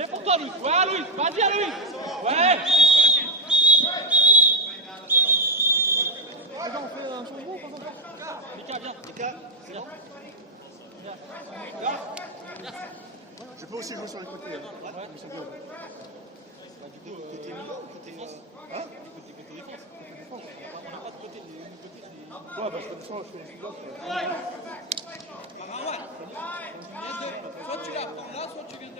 Viens pour toi, Louis. Ouais, Louis. Vas-y, à Louis. Ouais. Les gars, on fait un changement ou pas encore? Mika, viens. Mika, c'est bon? Je peux aussi jouer sur les côtés. Ouais. Ils sont bien. Bah, du coup, côté milieu ou côté défense? Hein? Côté défense. On n'a pas de côté. Ouais, bah je fais ça, je fais là. Soit tu la prends là, soit tu viens de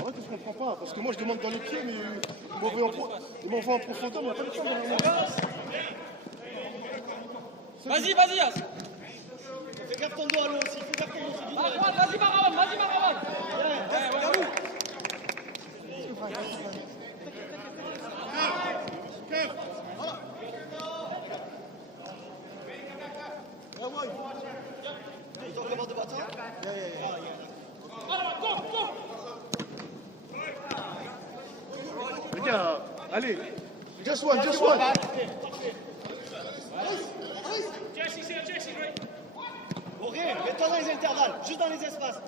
En fait, je comprends pas, parce que moi je demande dans les pieds, mais ils m'envoient en profondeur, mais il n'y a pas de temps derrière moi. Vas-y, vas-y, As. Fais gaffe ton dos à l'eau aussi. Fais gaffe ton dos aussi. Marwan, vas-y, Marwan. Vas-y, Marwan. Ils ont commande de bâton? Les gars, allez, just one. Ok, mets-toi dans les intervalles, juste dans les espaces.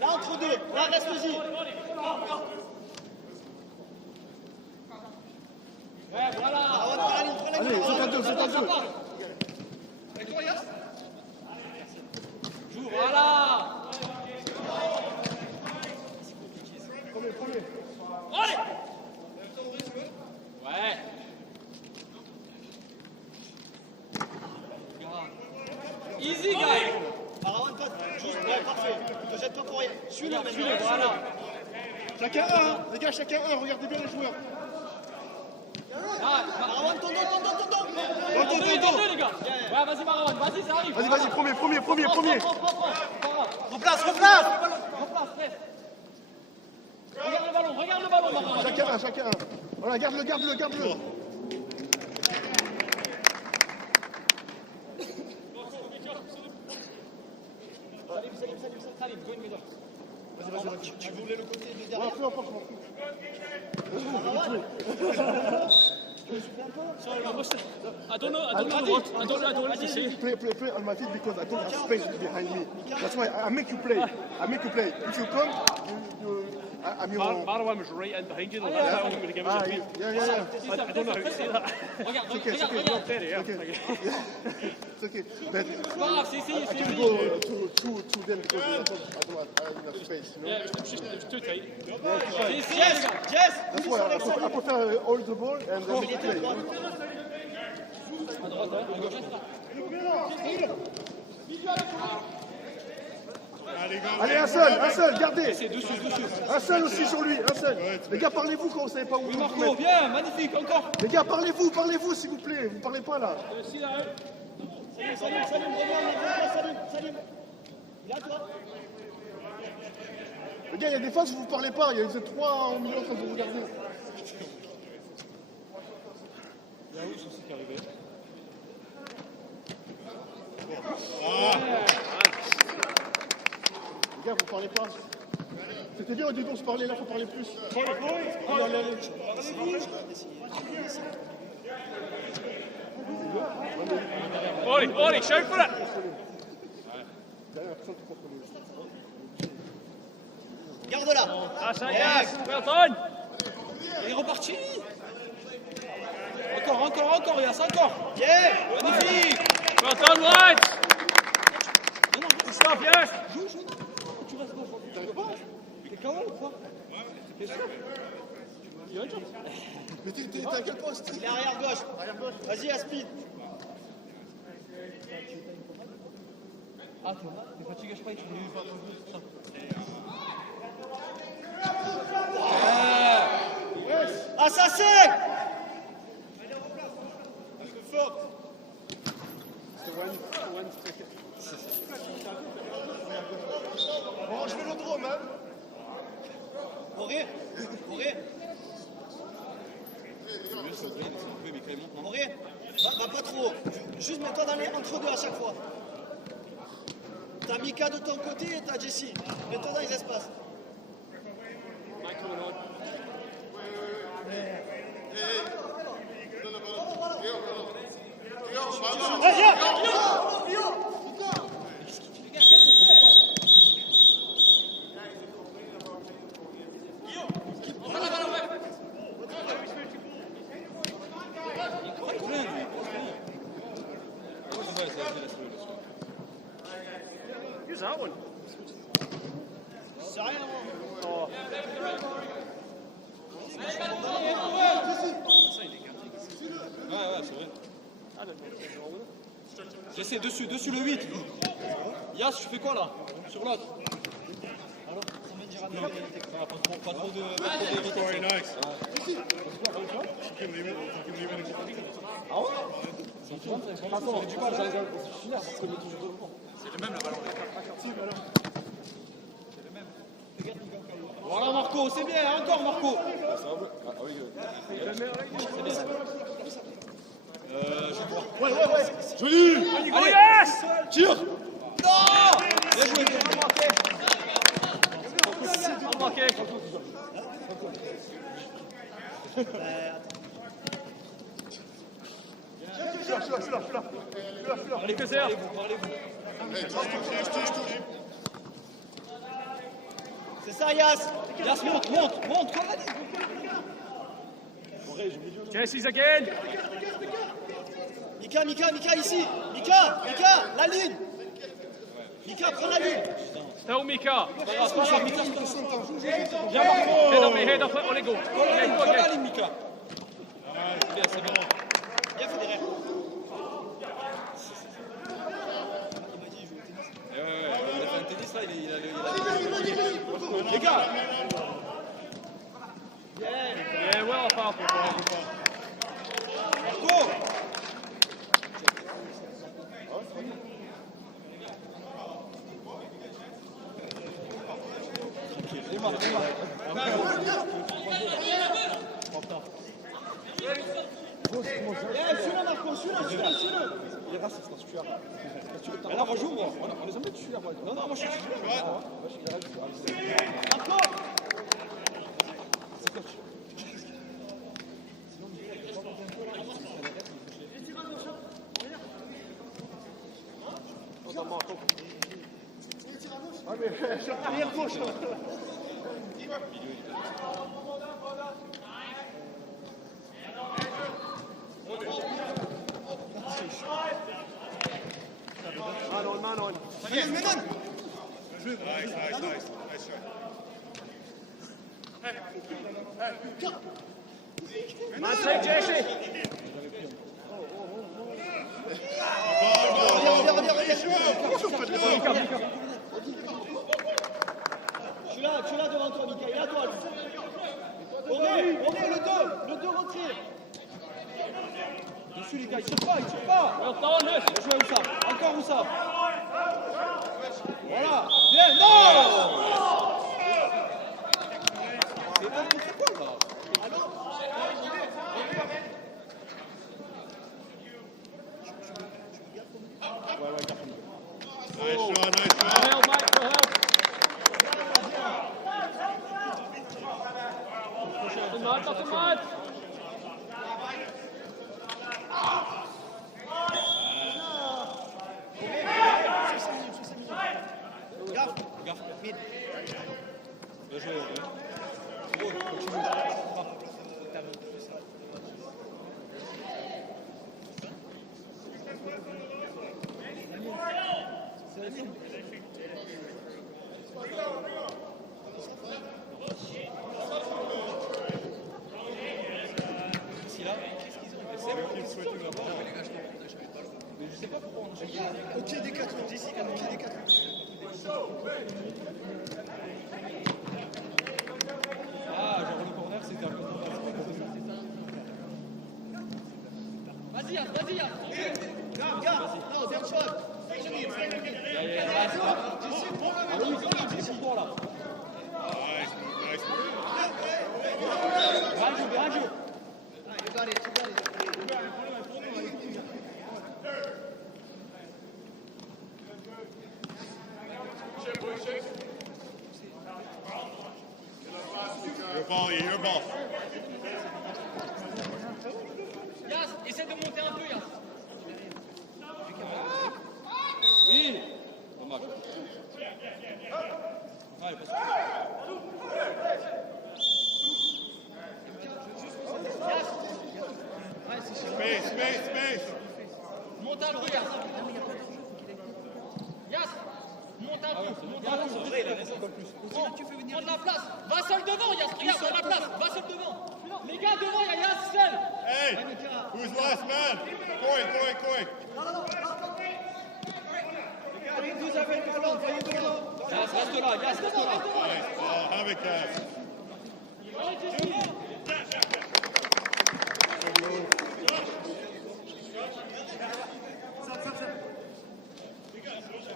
Là, entre deux, là, reste-y. Ouais, voilà. Allez, vous êtes à deux. Joue, voilà. Premier. Allez. Ouais. Easy, guys. Marwan, toi, juste, ouais, parfait. Ne te jette pas pour rien. Suis-le, Voilà. Chacun un, les gars, chacun un, regardez bien les joueurs. Marwan, ton dos. Deux, les gars. Ouais, vas-y, Marwan. Vas-y, ça arrive. Vas-y, premier. Replace. Replace, reste. Regarde le ballon, Marwan. Chacun un. Voilà, garde-le. Salim, go in middle. Vas-y. Tu voulais le côté de Ouais, derrière? peu importe, je m'en fous. I don't know what to say. Play on my feet because I don't have space behind me. That's why I make you play. If you come, I'm your... Marwan was right in behind you, though. That's how I'm going to give us a beat. Yeah. I don't know how to say that. Regarde. Very, yeah. It's okay. But C'est pas grave, I can go to them because I don't have space, you know? Yeah, it's too tight. Jess, That's why I prefer hold the ball and then play. Allez, un seul, gardez. Un seul aussi sur lui, un seul. Les gars, parlez-vous quand vous savez pas où vous Marco, mettre. bien, magnifique, encore. Les gars, parlez-vous s'il vous plaît. Vous parlez pas là. Salim. Là, toi. Les gars, il y a des phases où vous parlez pas. Il y a trois au milieu en train de vous regarder. Les gars, vous parlez pas. C'était bien au début, on se parlait, là, faut parler plus. Ori, shout for it! Garde-la. That's it, yes! Well done! Il est reparti. Encore, Yass, encore. Yeah. Magnifique. Well done, lads! Non, Good stuff, yes! joue. Tu restes gauche. T'arrives pas? T'es KO ou quoi? T'es sûr? Il va être Mais t'es à quel poste? Il est arrière gauche. Vas-y, à speed. Ah, t'es fatigué, je crois que tu voulais pas attendre. Assassin. Bon, je vais le drôme, hein. Mourir. Va pas trop haut. Juste mets-toi dans les entre-deux à chaque fois. T'as Mika de ton côté et t'as Jessie. Mets-toi dans les espaces. Who's that one? C'est rien. Ouais, c'est vrai. J'essaie dessus le 8. Yas, tu fais quoi là? Sur l'autre. Pas trop de Very nice. Ah ouais? Du coup, j'allais finir parce qu'on est toujours devant. C'est le même le ballon. Voilà Marco, c'est bien, encore Marco. Je crois. Ouais. Joli. Allez, Yes! tire. Non! Bien joué, bien Marqué. Je suis là. Allez, que c'est? C'est ça, Yas. Yas, monte, comme l'a dit. Jesse's again. Mika, ici. Mika, la ligne. Mika, prends la ligne. Still Mika. Viens Marco. Head up, on les go. Comme la ligne, Mika. C'est bien. Bien fait derrière. Il a fait un tennis là, il a... Les gars. Yeah, well, Papa. Marco. Suis-le, Marco, suis-le. Il est raciste, je suis arabe. Mais là, moi, j'ouvre. On les a mis dessus, là. Non, moi, je suis... Marco. Ah mais je suis arrière gauche. Man on. Yes, Menon. Nice shot. Man, take Jesse. Je suis là devant toi, Mika. Il est à toi. Auré, le 2 retrait. Dessus, les gars, il tire pas. Well done, Ness. Bien joué, Oussam. Encore Oussam. Voilà. Bien, non. C'est n'importe quoi, là. Nice shot. Help, mate, for help. Nothing mad. Gaffe. Bien joué. Gros, continue. Mais je sais pas pourquoi on a changé. Au pied des 4 jours, ici, au pied des 4 Ah, genre le corner, c'était un peu... Vas-y, non, bien shot. Nice. Behind you. You got it. Your ball. Yas, essaie de monter un peu, Yas. Oui. Dommage. Allez, passe. Space. Monte un peu, Yas. Yas, monte un Prends de la place. Va seul devant, Yass. Regarde, prends la place. Va seul devant. Les gars, devant, il y a Yass seul. Hey, who's last man? Corey. Vous avez le ballon, voyez devant. Yass, reste là, Yass, reste là. Have it, Cass.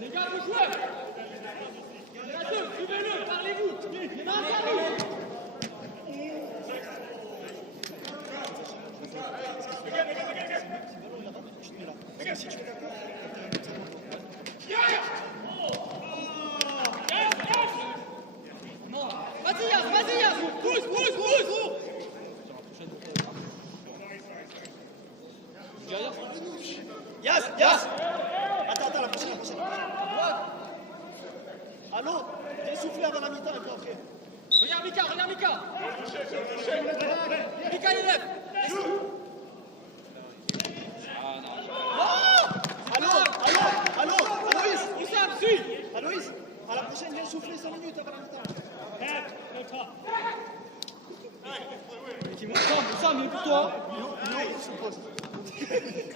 Les gars, vous jouez. Il y en a deux, suivez-le, parlez-vous. Il y en a un qui arrive. Vas-y, Yass. Pousse. Yass. Attends, la prochaine. Allô, j'ai soufflé avant la mi-temps et puis après. Regarde Mika. Mika, il lève. Allô, Aloïs. Oussam, suis. Aloïs, à la prochaine, viens souffler 5 minutes avant la mi-temps. Oussam, il est pour toi.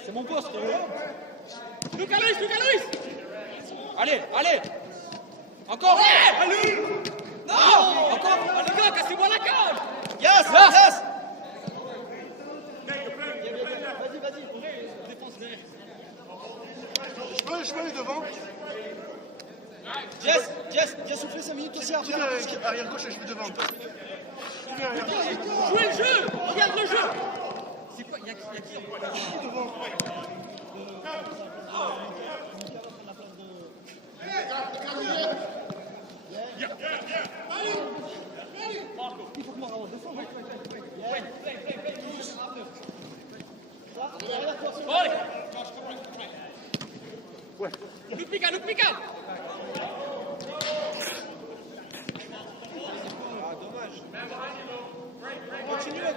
C'est mon poste, frérot. Luca Luis. Allez. Encore. Allez. Non. Encore. Les gars, cassez-moi la cage. Yass. Vas-y. Défense derrière. Je peux aller devant. Jess, viens souffler 5 minutes aussi. Arrière gauche et je vais devant. Jouez le jeu. Regarde le jeu. C'est quoi? Il y a qui devant? Luc Mika.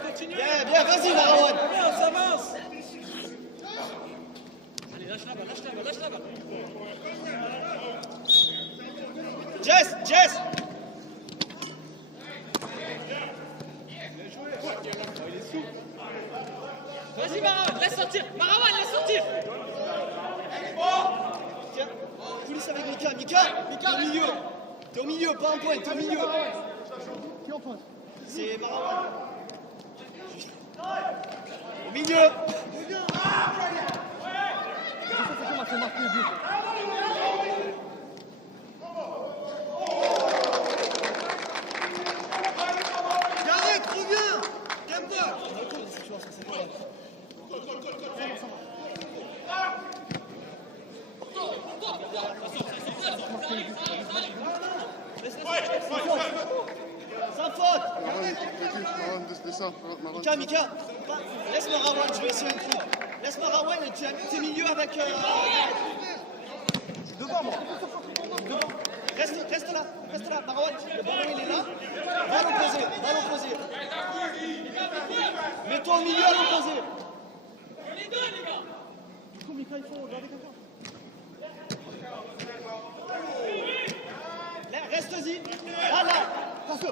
Continue. Bien, vas-y, Marouane. Ça avance. Allez, lâche la balle. Jess. Vas-y, Marawan, laisse sortir. Tiens, coulisse avec Mika, t'es au milieu, pas en pointe, t'es au milieu. Qui en pointe? C'est Marouane. Au milieu. Gareth, reviens. T'aimes pas. Sans faute. Mika, laisse Marouane, je vais essayer un coup. Laisse Marouane et tu es milieu avec... Devant moi. Reste là, Marouane, le ballon il est là. Va l'opposer. Mets-toi au milieu à l'opposé. Les deux, les gars. Du coup, Mika, il faut regarder quelqu'un. Là, reste-y. Là. Passe-le.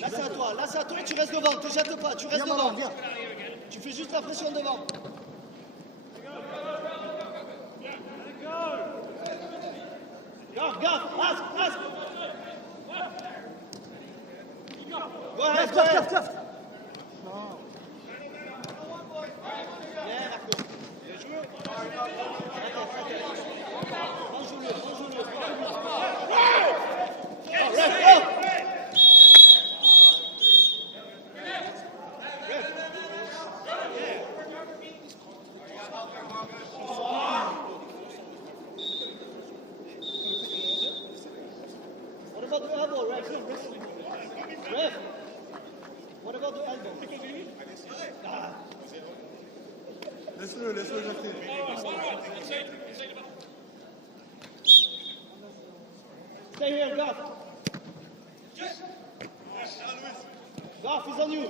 Là, c'est à toi et tu restes devant. Te jette pas, tu restes devant. Viens. Tu fais juste la pression devant. Garde, As. Ouais, Clef. What about the elbow, ref? Ref, what about the elbow? Laisse-le jeter. Stay here, Goff. Goff, he's on you.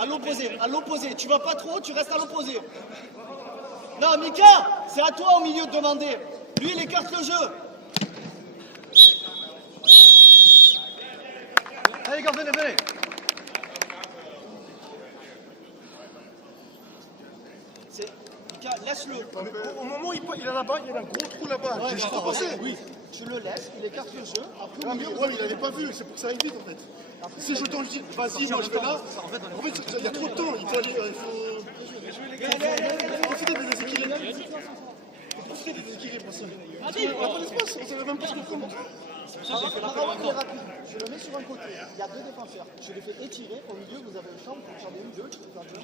À l'opposé. Tu vas pas trop, tu restes à l'opposé. Non, Mika, c'est à toi au milieu de demander. Lui, il écarte le jeu. Allez, gars, venez. Mika, laisse-le. Au moment où il est là-bas, il y a un gros trou là-bas. Ouais, J'ai juste non, pensé. oui. Tu le laisses, il écarte le jeu. Après, Ouais, mais il n'avait pas vu, c'est pour que ça aille vite en fait. Si je t'en dis, vas-y, moi je vais là, en fait, il y a trop de temps, il faut aller. Il faut profiter des déséquilibres. Il faut profiter des déséquilibres aussi. On n'a pas d'espace, on ne savait même pas ce qu'on fait. Marawan, il est rapide. Je le mets sur un côté. Il y a deux défenseurs. Je les fais étirer. Au milieu, vous avez une chambre. J'en ai une, deux. Tu peux faire deux.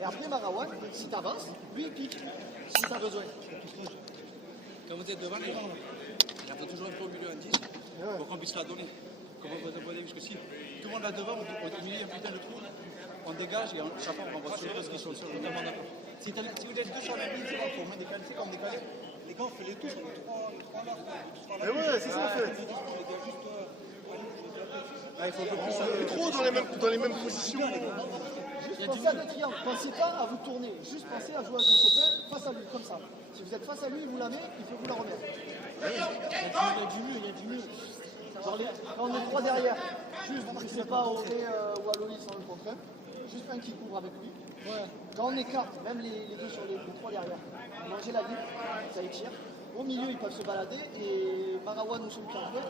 Et après, Marawan, si tu avances, lui, il pique. Si tu as besoin. Quand vous êtes devant, il y a toujours un peu au milieu un 10 pour qu'on puisse la donner. Comment vous abonnez? Parce que si tout le monde là devant, au milieu, il y a putain de trou, on dégage et chaque fois on renvoie sur ceux qui sont sur le totalement d'accord. Si vous êtes deux sur la ligne, il faut au moins décaler, c'est comme décaler. Les gars, on fait les touches, on est trois là. Mais ouais, c'est ça en fait. Il faut un peu plus. On est trop dans les mêmes positions. Juste pensez à des triangles. Pensez pas à vous tourner. Juste pensez à jouer avec un copain face à lui, comme ça. Si vous êtes face à lui, il vous la met, il faut vous la remettre. Il y a du mieux. Genre quand on est trois derrière, juste, je sais pas, Auré ou Aloïs en le contre, juste un qui couvre avec lui. Quand on écarte, même les deux sur les trois derrière, mangez la ligne, ça étire. Au milieu, ils peuvent se balader et Marawan ou celui qui en fait,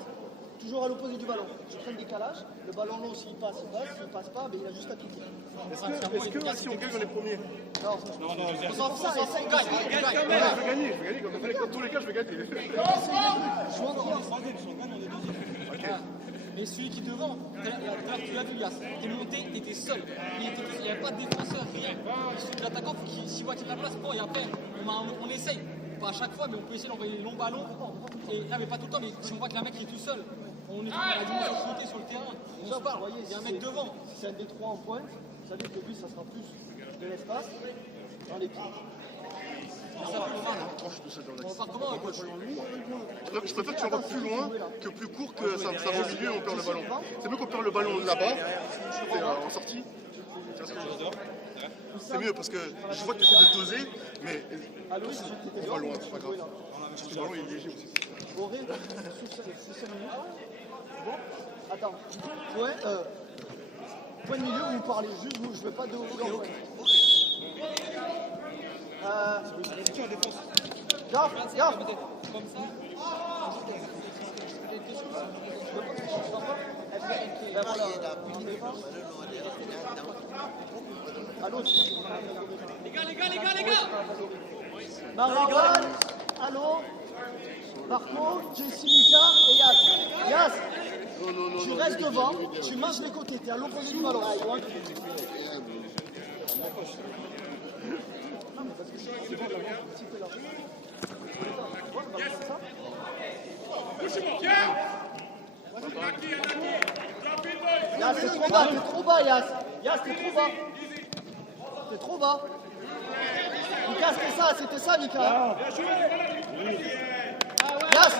toujours à l'opposé du ballon. Je prends le décalage, le ballon long, s'il passe, s'il passe pas, ben, il a juste à piquer. Est-ce que si on gagne, on est premier? Non, on s'en fout, ça, essaye de gagner. Je vais gagner. Dans tous les cas, je vais gagner. Joue en triangle. Mais celui qui est devant, tu l'as vu, Yass, t'es monté, t'étais seul. Il n'y avait pas de défenseur, rien. L'attaquant, s'il voit qu'il y a de la place, bon, et après, on essaye. Pas à chaque fois, mais on peut essayer d'envoyer les longs ballons. Là, mais pas tout le temps, mais si on voit que le mec est tout seul, on est à sauter sur le terrain. On se parle, il y a un mec devant. Si c'est un des trois en pointe, vous savez que lui, ça sera plus de l'espace dans les pieds. On part comment? Je préfère que tu envoies plus loin que plus court, que ça va au milieu et on perd le ballon. C'est mieux qu'on perd le ballon là-bas, en sortie. C'est mieux parce que je vois que tu essaies de doser, mais on va loin, c'est pas grave. Parce que le ballon il est léger aussi. Auré, sous 5 minutes. Bon, attends. Point de milieu, vous parlez juste, vous, je ne veux pas de haut. Ok. Gaffe. Comme ça. Les gars. Marawan, allô, Marco, Jesse, Mika et Yass. Tu restes devant, tu marches les côtés, tu es à l'opposé du ballon. Yass, t'es trop bas, Yass. Yass, t'es trop bas. T'es trop bas. Mika, c'était ça, Mika. Yass.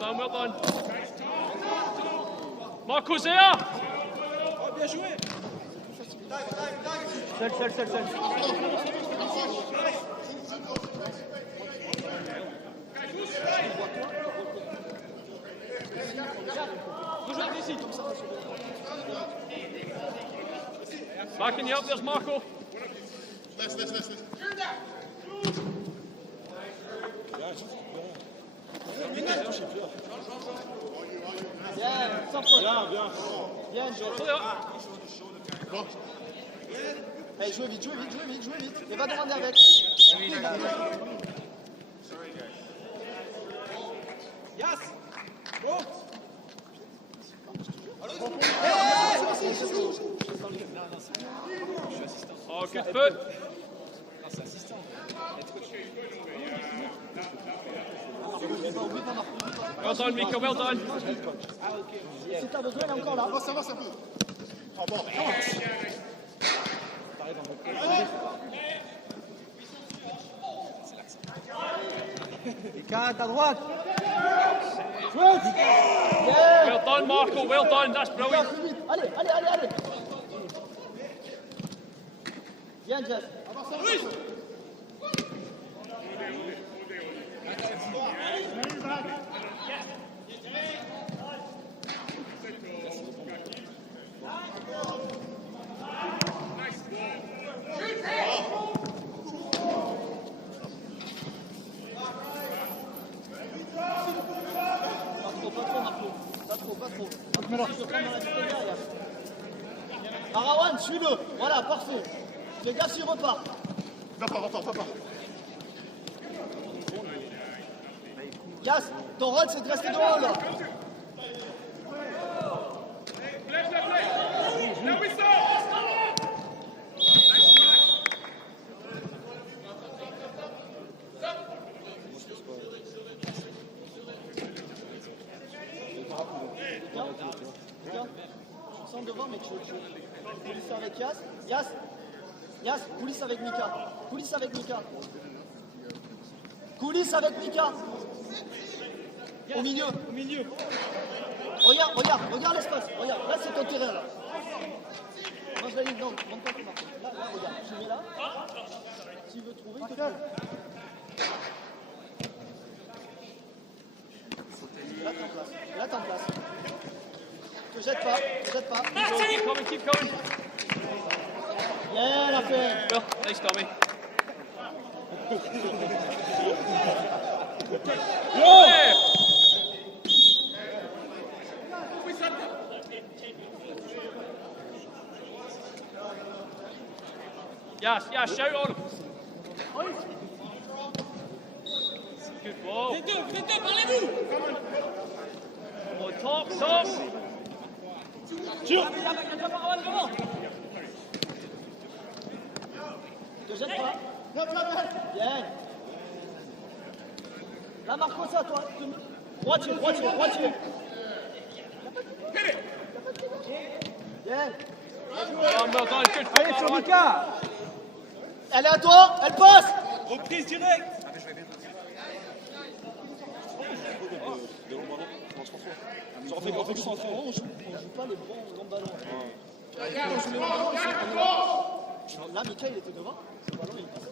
Well done. Marco's here. Bien joué. Seul. Back in the up, there's Marco. Less. Bien, sans faute. Bien, Hey, jouez vite. Et va demander avec. Yes. Bon. Oh, good foot. Well done, Mika, well done. Si t'as besoin, il est encore là. Ça va, ça peut. Ah bon. Mika, à droite. Well done, Marco, well done, that's brilliant. Allez, allez, allez, allez. Viens, Jeff. Arawan, suis-le. Voilà, parfait. Fais gaffe s'il repart. Va pas, va pas. Yas, ton rôle c'est de rester devant là. Tu sens devant, mais tu coulisses avec Yas. Yas, coulisse avec Mika. Coulisse avec Mika. Coulisse avec Mika. Au milieu. Au milieu. Regarde l'espace. Regarde, là c'est ton terrain là. Mange la ligne, non, monte pas comment. Là, regarde, tu mets là. S'il veut trouver, il te trouve. Là, t'es en place. Te jette pas. Keep going. Bien la fait. Well, nice, Tommy. Yeah! Yes, shout on him. Good ball. Vous êtes deux, parlez-vous. Come on, top. Il y a déjà Parawan devant. Te jette pas. Bien. Là, Marco, c'est à toi. Droitier. Bien. Well done, good. Allez, sur Mika. Elle est à toi, elle passe. Reprise directe. On joue pas les bons ballons. Là, Mika, il était devant. Ce ballon, il passe.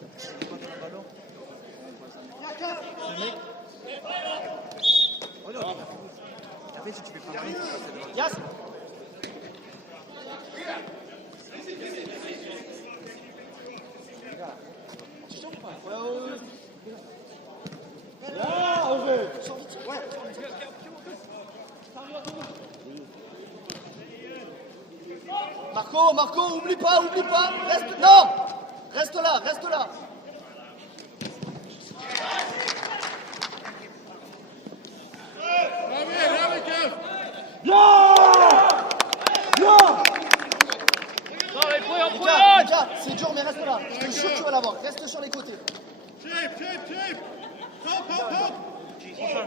Yas. Marco, oublie pas. Reste là. Mika, c'est dur, mais reste là. Je te jure, tu vas l'avoir. Reste sur les côtés. Cheap. Help.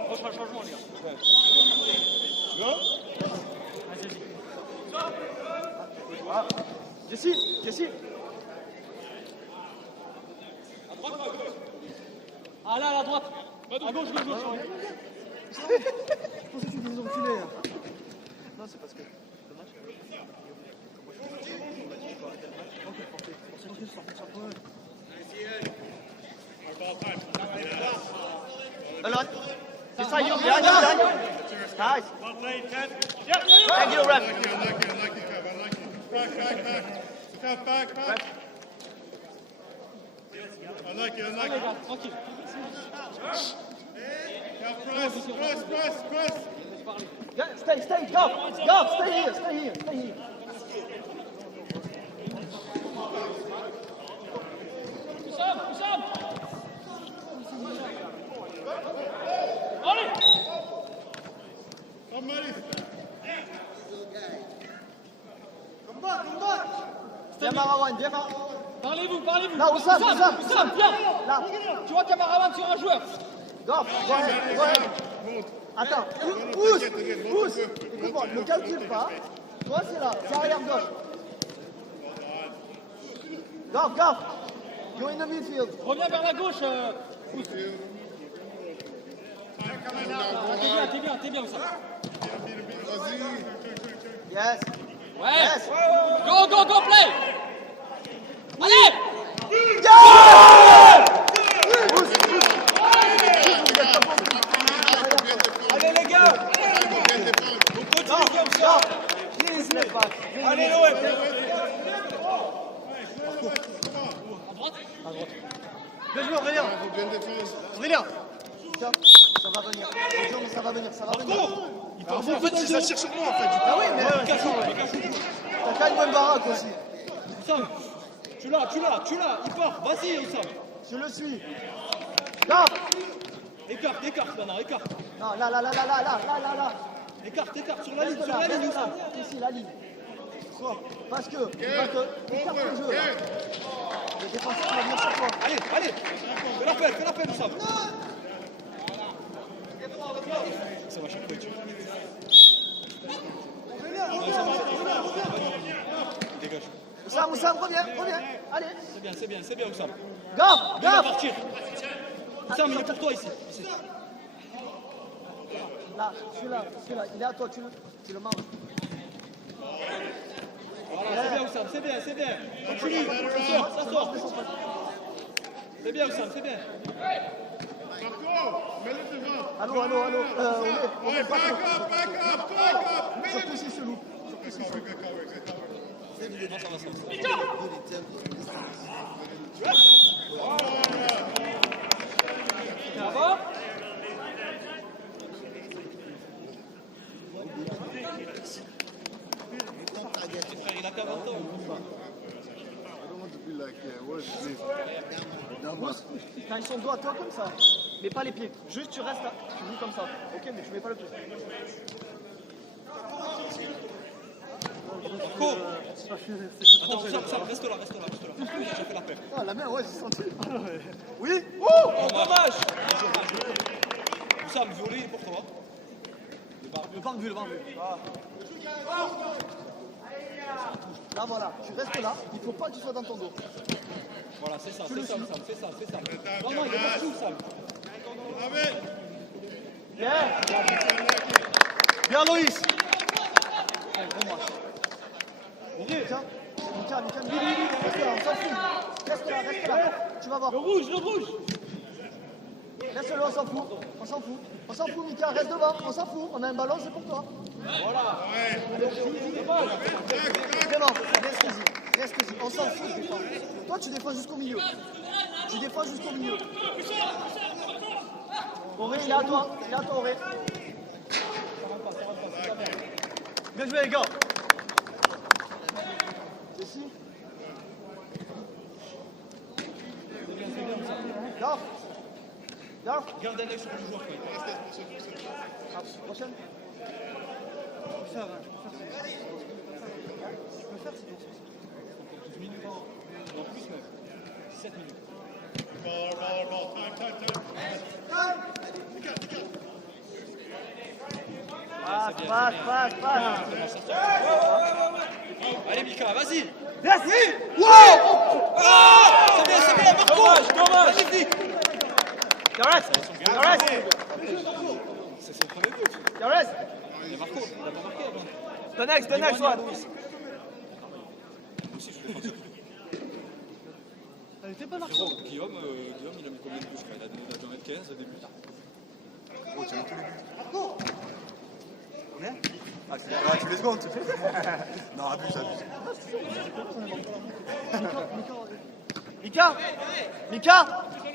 Faut faire un changement, les gars. Jessie. Ah là, à la droite. À gauche. Je pensais que tu nous enculé. Non, c'est parce que. Alors, it's like you behind you. Nice. Thank you, ref. I like it, Kev. I like it. Back. I like it. Les gars, tranquille. Press. Stay. Go. Stay here. Poussam. Allez. Somebody. Viens Marawan. Parlez-vous. Là, Oussam, viens. Là. Tu vois qu'il y a Marawan sur un joueur. Go ahead. Attends, pousse. Écoute-moi, ne calcule pas. Toi, c'est là, c'est arrière gauche. Go. You're in the midfield. Reviens vers la gauche. Pousse. T'es bien, Oussam. Yes. Ouais. Yes. Go, go, go, play. Allez. Allez les gars. On continue comme ça. Please, les back. Allez l'OM. Bien joué, Aurélien. Bien défense. Aurélien. Tiens, ça va venir. C'est dur, mais ça va venir, ça va venir. En fait, c'est ça cherche sur moi en fait. Ah oui, mais t'as qu'à une bonne baraque aussi. Oussam, tu l'as. Il part. Vas-y, Oussam. Je le suis. Là. Écarte, maintenant, écarte. Non, là. Écarte sur la ligne, Reste là, Oussam. ici, la ligne. Parce que, écarte le jeu. Le défenseur va venir sur toi. Allez. Fais l'appel, Oussam. Ça va chaque fois, tu vois. Dégage. Oussam, reviens. Allez. C'est bien, Oussam. Gaffe. Partir. Oussam, il est pour toi ici. Là, celui-là, il est à toi, tu le manges. Voilà, c'est bien, Oussam, c'est bien. Continue, ça sort. C'est bien, Oussam, c'est bien. Marco, mets-le devant. Allô. On est pas Back up. surtout si se loupe. Ça va? Frère, il a 40 ans. Quand ils sont dos à toi comme ça, mais pas les pieds. Juste tu restes là, tu joues comme ça. Ok, mais tu mets pas le pied. Marco. Attends, Oussam, reste là. J'ai fait l'appel. Ah, la main, ouais, j'ai senti. Oui. Oh, dommage. Oussam, violet, il est pour toi. Le barbu. Là, voilà, tu restes là. Il faut pas que tu sois dans ton dos. Voilà, c'est ça, Oussam, c'est ça. Non, il est parti, Oussam. Bien, Loïs. Tiens, Mika, reste là, on s'en fout. Reste là. Tu vas voir. Le rouge. Laisse-le, on s'en fout, Mika, reste devant, on s'en fout. On a un ballon, c'est pour toi. Voilà. Vraiment, reste-y. On s'en fout, je défends. Toi, tu défends jusqu'au milieu. Auré, il est à toi, Auré. Bien joué, les gars. Ici. Garde. Garde un œil sur le joueur. Prochaine. Ça va, tu peux faire si tu veux. 12 minutes. Non, plus même. 7 minutes. Passe. Allez, Mika, vas-y. Yes. C'est bien, Marco. Dommage. Magnifique. Gareth. C'est son premier but. Gareth. Il a Marco, il a pas marqué avant. The next one. Aussi, je le fais. Elle était pas Marco. Guillaume, il a mis combien de buts? Il a donné 15 au début. Oh, tu as mis tous les buts. Combien? Ah, tous les secondes, tu fais. Non, abuse. Mika,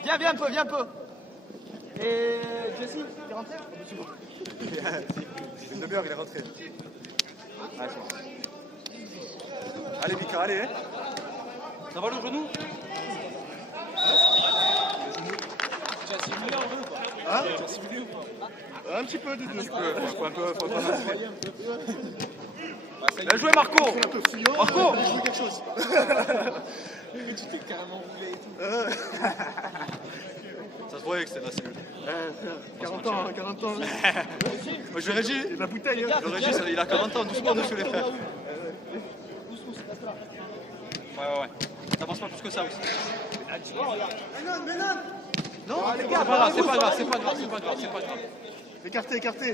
viens un peu. Et Jesse, t'es rentré? Une demi-heure, il est rentré. Allez, Mika, allez. Ça va le genou? Hein? Un petit peu des deux. Faut un peu. Bien joué, Marco. Marco, je veux quelque chose. Tu t'es carrément roulé et tout. Ça se voyait que c'était la cellule. 40 ans. Moi, je Régis. Et la bouteille, hein. Le Régis, il a 40 ans, doucement dessus les frères. Ouais. T'avances pas plus que ça aussi. Non, les C'est pas grave. Écarté.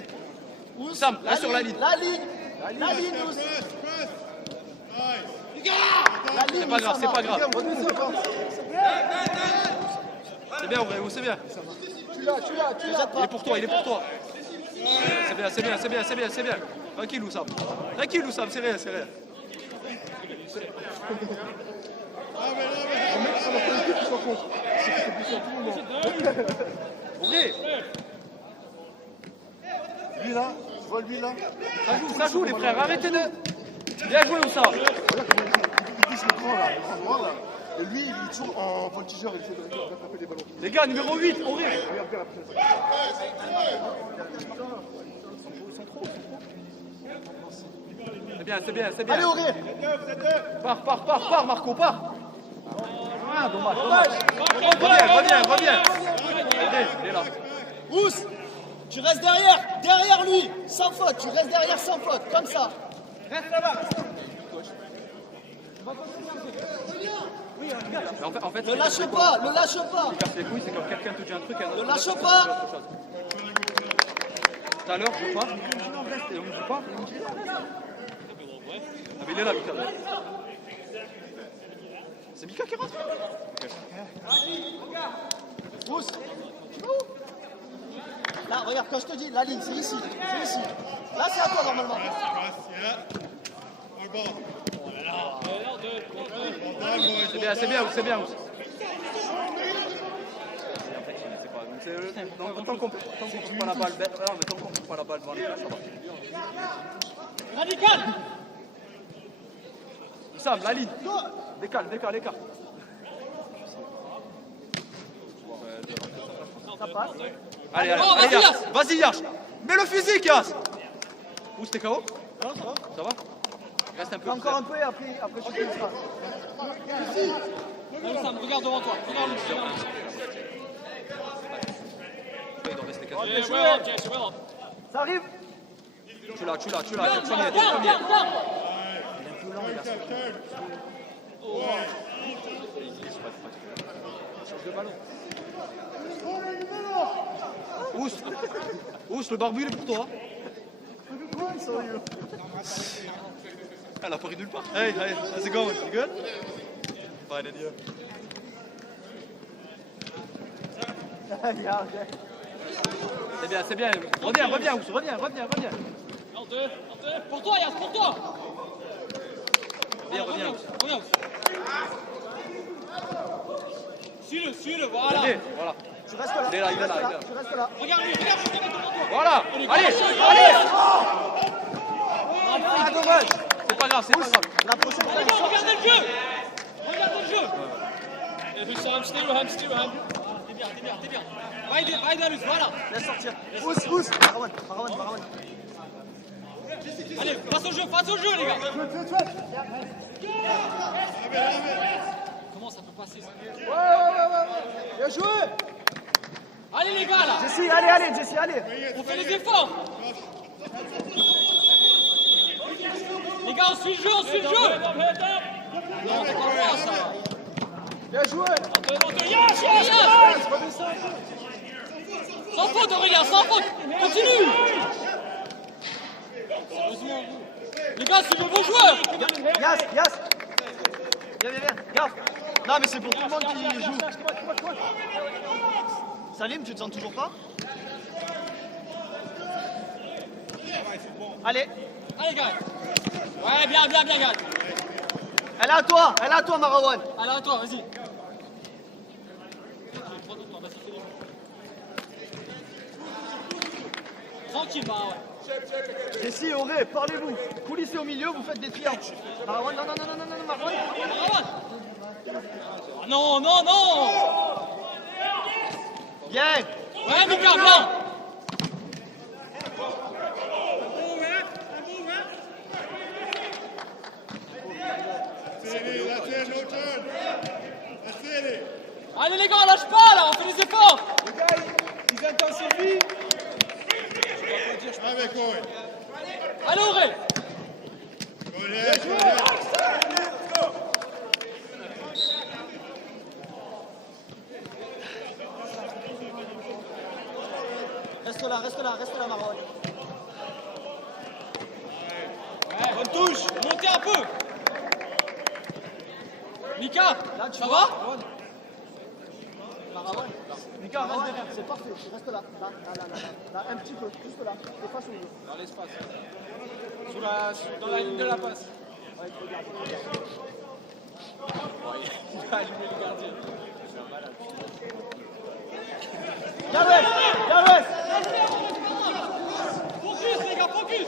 Sam, reste sur la ligne. La ligne, Ous. C'est pas grave, c'est pas grave. C'est bien, Auré, c'est bien. Tu l'as. Il est pour toi, il est pour toi. C'est bien, c'est bien, c'est bien, c'est bien, c'est bien. Tranquille, Oussam. Tranquille, Oussam, c'est rien, c'est rien. Auré, Lui là, tu vois lui là. ça joue les frères, arrêtez de... Bien joué, Oussam. Regarde comment il touche l'écran là, l'écran noir là. Et lui, il est toujours en voltigeur, il essaie de rattraper les ballons. Les gars, numéro 8, Auré. Regarde après. C'est bien, c'est bien, c'est bien. Allez, Auré. Pars, Marco, pars. Ah, dommage. Reviens. Il est là. Ous, tu restes derrière lui, sans faute, tu restes derrière sans faute, comme ça. Reste là-bas. En fait, Ne lâche pas. il casse les couilles, c'est quand quelqu'un te dit un truc, un autre. Ne lâche pas. Tout à l'heure, je pars, il me dit non, reste, et on ne joue pas. Il me dit non, reste. Ah, mais il est là, Mika. C'est Mika qui rentre. Ous. Là, regarde, quand je te dis, la ligne, c'est ici. Là, c'est à toi, normalement. C'est bien. Tant qu'on coupe pas la balle, tant qu'on coupe pas la balle devant les gars, ça va. Radical. Sam, la ligne. Décale. Ça passe. Allez, Yas. Vas-y, Yas. Mets le physique, Yas. Où c'était KO? Ça va? Reste un peu. Encore un peu et après tu finissras. Sam, regarde devant toi. Regarde. Il doit rester Oh, 15. bien joué. Ça arrive. Tu l'as. Garde. Il est un peu lent, il a Change de ballon. Ous, le barbu, il est pour toi. Elle a pris nulle part. Hey, how's it going? You good? Fine, and you? C'est bien. Reviens, Ous, reviens. Pour toi, Yas, pour toi. Reviens. Suis-le, voilà. Voilà. Tu restes là. Il est là. Tu restes là. Regarde-lui, devant toi. Voilà. Allez. Ah, dommage. C'est pas grave. La prochaine fois, il sort. Regardez le jeu. T'es bien. Va, Dalus, voilà. Laisse sortir. Ous. Marwan. Allez, face au jeu, les gars. Comment ça peut passer, ça? Ouais. Bien joué. Allez, les gars, là. Jesse, allez. On fait les efforts. Les gars, on suit le jeu. Non, c'est pas moi, ça. Bien joué. Yes. Sans faute, regarde, sans faute. Continue. Les gars, c'est le bon joueur. Yas. Viens. Gaffe. Non, mais c'est pour tout le monde qui joue. Salim, tu te sens toujours pas? Allez. Allez, gars. Ouais, bien, gars. Elle est à toi, Marwan. Allez, à toi, vas-y. Tranquille, Marwan. Jesse, Auré, parlez-vous. Coulissez au milieu, vous faites des triangles. Marwan, non, Marwan. Non. Bien. Ouais, Mika, bien. Allez, les gars, lâche pas, là, on fait les efforts. Les gars, ils intensifient. Allez, Auré. Reste là, Marwan. Ouais, bonne touche. Montez un peu. Mika, ça va? Mika, reste derrière. C'est parfait, tu restes là. Là, un petit peu, juste là. T'es face au jeu. Dans l'espace. Dans la ligne de la passe. Ouais, tu regardes. Il a allumé le gardien. Gareth. Focus les gars, focus.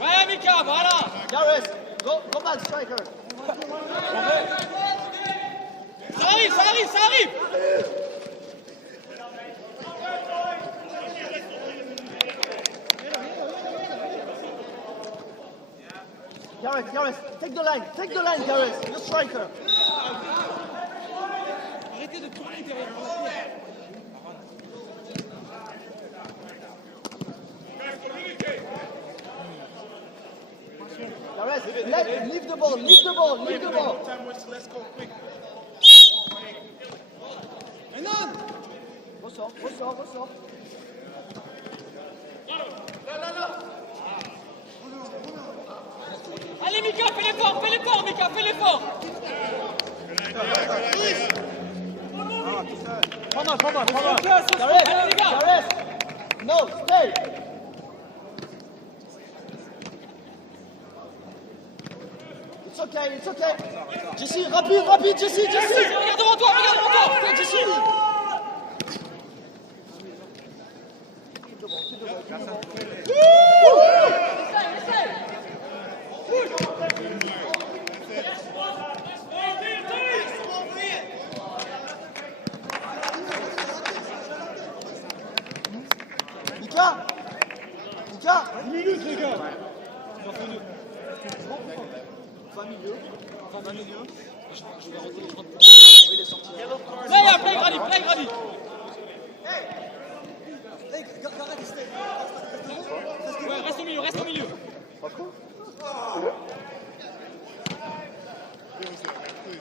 Ouais Mika, voilà. Gareth, go back, striker. Ça arrive. Gareth, take the line, Gareth, you're striker. Arrêtez de tourner derrière la tête. Gareth, leave the ball. Ressort. Allez Mika, fais l'effort Mika, fais l'effort. Come on. Allez les gars. Gareth, no, stay. It's okay. Jesse, rapide, Jesse. Regarde devant toi. Okay, Jesse. Mika. 10 minutes les gars. 20 milieu. Play ready. Ouais, reste au milieu.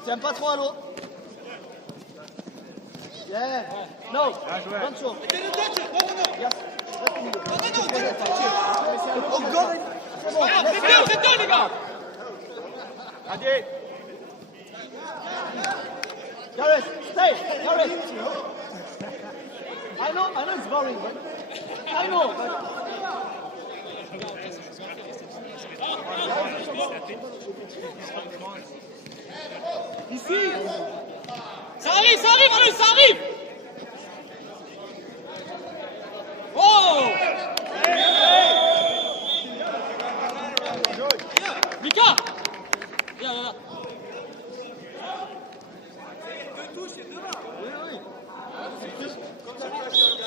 Tiens pas trop à l'eau. Yeah. No. Bonne chose. Yes. Oh God. C'est bon. C'est deux les gars. Gareth, stay. Gareth. I know it's boring, but I know. Ici. Ça arrive. Oh. Mika. Viens.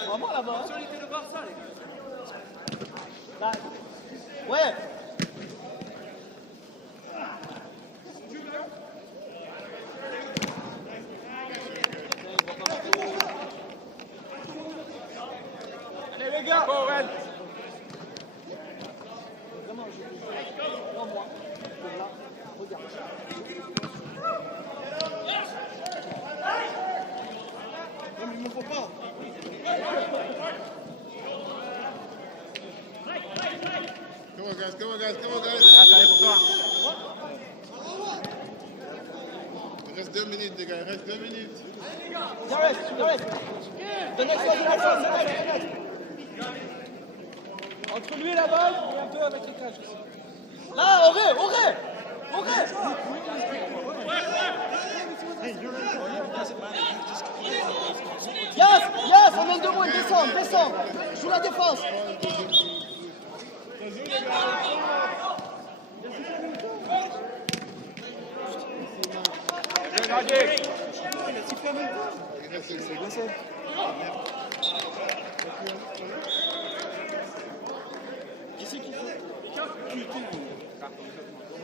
Vraiment là-bas. Là. Ouais. Allez les gars. Owen. Vraiment, moi. Là, regarde. Non mais il m'en faut pas. Come on, guys. Ah, ça arrive pour toi. Il reste 2 minutes, les gars. Gareth. The next one. Entre lui et la balle et un peu avec les cages aussi. Là, Auré. Yes, on mène de loin, descends. Joue la défense.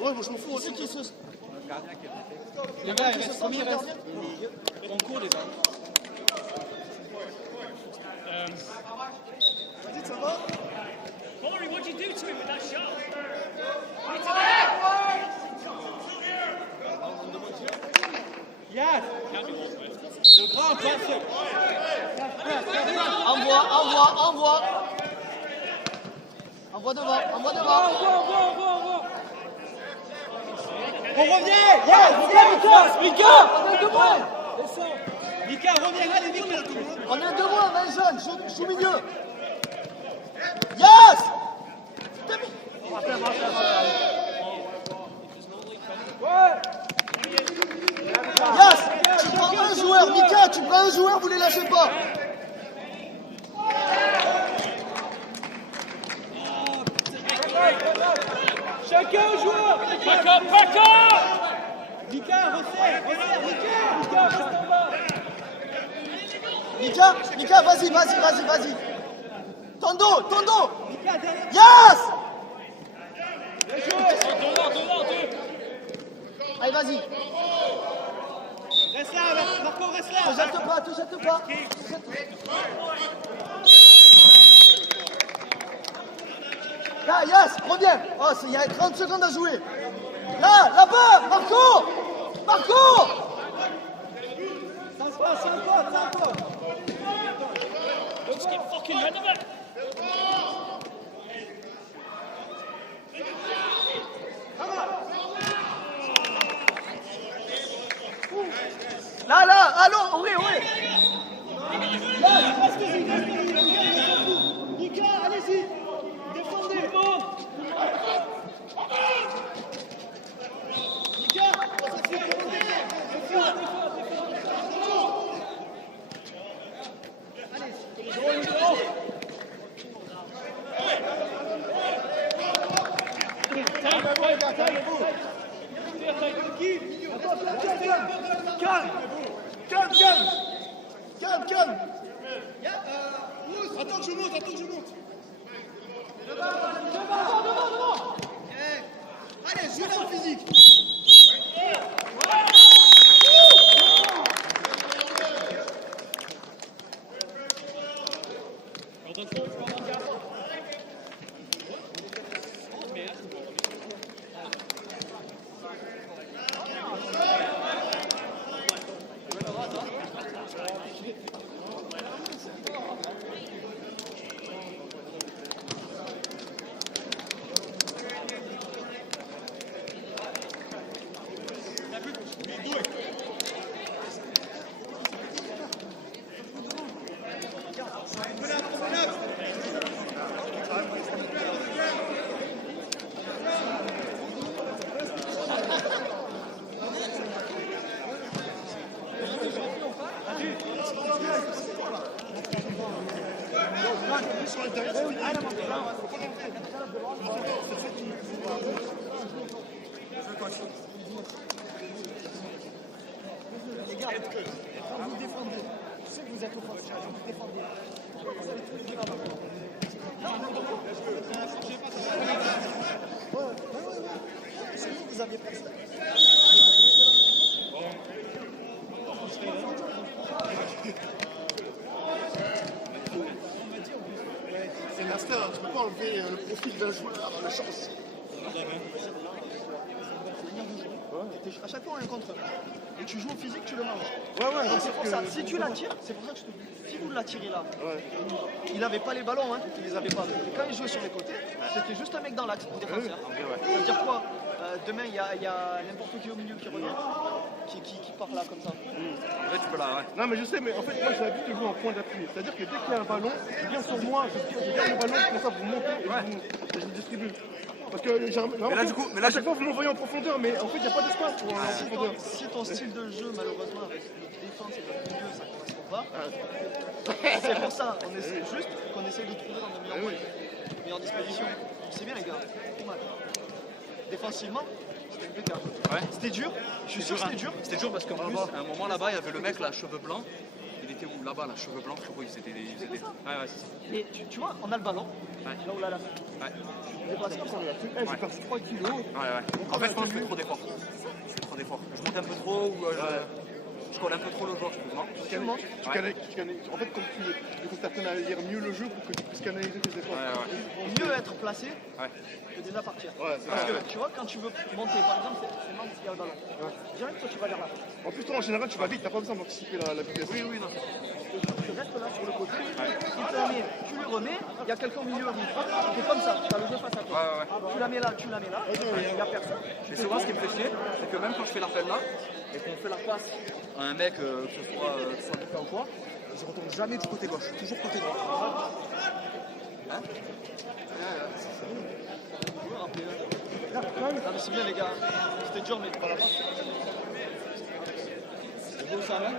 Ouais, moi je m'en fous aussi qui se... Les gars, il reste combien? On court les gars. Ça va? Corey, what'd you do to him with that shot? Yann. Le grand passeur. Envoie. Envoie devant. Envoie. On revient. Mika, on est de moins. Mika, reviens, allez, Mika. On est de moins, 20 jeunes, joue milieu. Yes. Yes, tu prends un joueur, Mika, tu prends un joueur, vous les lâchez pas. Chacun un joueur. Back up! Mika, resserre, Mika, reste en bas. Mika, vas-y. Tondo. Mika, derrière. Yes. Devant. Allez, vas-y. Reste là, Marco, reste là. Te jette pas. Là, yes, reviens. Oh, il y a 30 secondes à jouer. Là-bas, Marco. Ça passe. Let's get fucking rid of it! Là, allô, oui. Mika, allez-y. Défendez. Mika, Calme. Attends que je monte. Devant. Allez, joue dans le physique. Les gars, quand vous défendez, je sais que vous êtes offensif, vous défendez. Vous allez tout dire avant. C'est vous, vous aviez pris ça. C'est master, tu peux pas enlever le profil d'un joueur, la chance. À chaque fois, un contre un. Et tu joues au physique, tu le manges. Ouais, Donc c'est pour ça. Si tu l'attires, c'est pour ça que je te dis. Si vous l'attirez là, il n'avait pas les ballons, il les avait pas. Et quand il jouait sur les côtés, c'était juste un mec dans l'axe, un défenseur. Ça veut dire quoi? Demain, il y a n'importe qui au milieu qui revient, qui part là comme ça. En fait, tu peux là, ouais. Non, mais je sais, mais en fait, moi j'ai l'habitude de jouer en point d'appui. C'est-à-dire que dès qu'il y a un ballon, je viens sur moi, je garde le ballon, je commence à vous monter et je vous distribue. Parce que j'ai à chaque fois vous m'envoyez en profondeur, mais en fait il n'y a pas d'espace pour en profondeur. Si ton style de jeu, malheureusement, avec notre défense et notre milieu, ça ne correspond pas, c'est pour ça, on essaie juste qu'on essaie de trouver dans nos meilleures dispositions. C'est bien les gars, tout mal. Défensivement, c'était impeccable. Ouais. C'était dur, je suis sûr que c'était dur. C'était dur parce qu'en plus, à un moment là-bas, il y avait le mec là, cheveux blancs. Il était où là-bas, là, cheveux blancs, frérot, ils étaient. Ouais, c'est ça. Mais tu vois, on a le ballon, Ouais. là où là. Ouais. J'ai perdu 3 kilos. En fait, je pense que je fais trop d'efforts. Je monte un peu trop ou je colle un peu trop le joueur, je trouve, non? En fait, comme tu faut t'apprendre à lire mieux le jeu pour que tu puisses canaliser tes efforts. Vaut mieux être placé que déjà partir. Parce que tu vois, quand tu veux monter, par exemple, c'est Mans qui a le ballon. Direct, toi tu vas vers là. En plus, toi en général, tu vas vite, t'as pas besoin d'anticiper la vitesse. Tu restes là sur le côté, il te la met, tu lui remets, il y a quelqu'un au milieu qui frappe, c'est comme ça, tu as le jeu face à toi. Tu la mets là, il n'y a personne. Mais souvent, ce qui me fait chier, c'est que même quand je fais l'appel là, et qu'on fait la passe à un mec, que ce soit Lucas ou quoi, je retourne jamais du côté gauche, toujours côté droit. Hein? Ah mais c'est bien les gars, c'était dur mais pas la passe. C'est beau ça là.